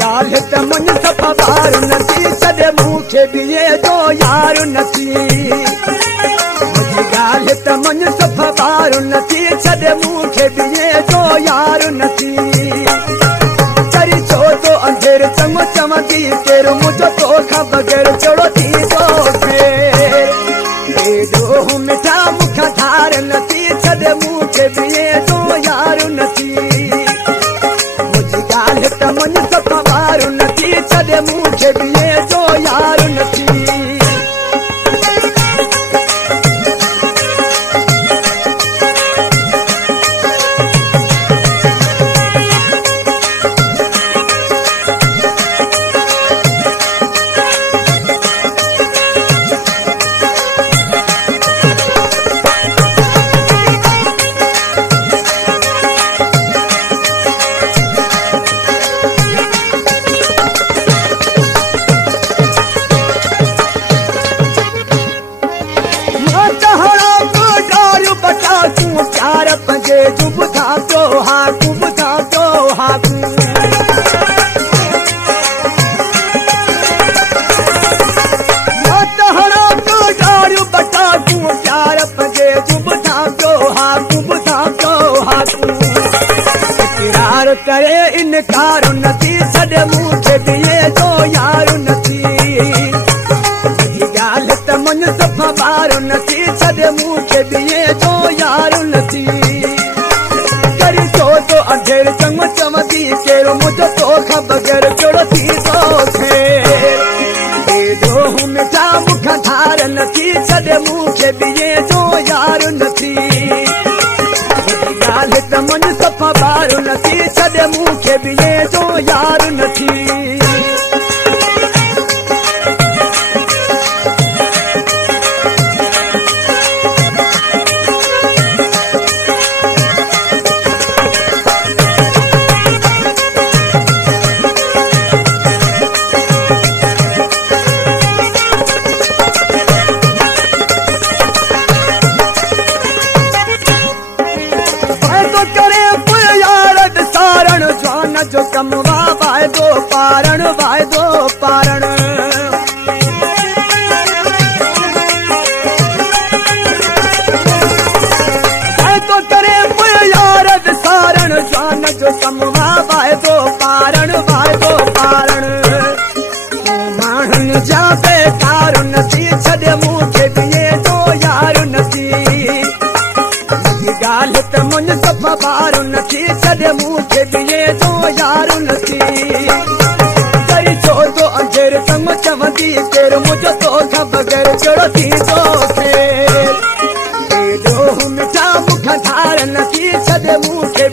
गाल त मुंज सफ़ा बार नथी छॾे मूंखे बीहे जो यार नथी मुंहिंजी गाल त मुंज सफ़ा बार नथी छॾे मूंखे बीहे जो यार नथी चरी छो तो अंधेर चम चमकी केरु मुंहिंजो तोखां बग़ैर चढ़ो थी तो एॾो मिठा मुखा धार नथी छॾे मूंखे बीहे जो यार नथी गाल त मुंज सफ़ा बार नथी छॾे मूंखे बीहे जो यार नथी ॿुधा तो हाकू ॿुधा तो हाकू हणा तो डारियूं बटाकू प्यार पंजे ॿुधा तो हाकू ॿुधा तो हाकू इकरार करे इनकार नथी छॾे मूंखे बीहे जो यार नथी ॻाल्हि त मुंज सफ़ा बार नथी छॾे मूंखे बीहे जो यार नथी अंधेर चम चमकी केरो मुझो तोखां बग़ैर चढ़ो थी तो एॾो मिठा मुखा धार नथी छॾे मूंखे बीहे जो यार नथी ॻाल्हि त मुंज सफ़ा बार नथी छॾे मूंखे बीहे जो यार नथी जो कमवा वायदो पारण वायदो पारण वायदो करे यार विसारण जान जो कमवा वायदो पारण माण्हुनि जा बेकार नथी छॾे मूंखे बीहे जो यार नथी ॻाल्हि त मुंज सफ़ा बार नथी छॾे मूंखे बीहे जो यार नथी चई छो तो अंधेर चम चमकी केरु मुंहिंजो तोखां बग़ैर चढ़ो थी तो एॾो मिठा मुखा धार नथी छॾे मूंखे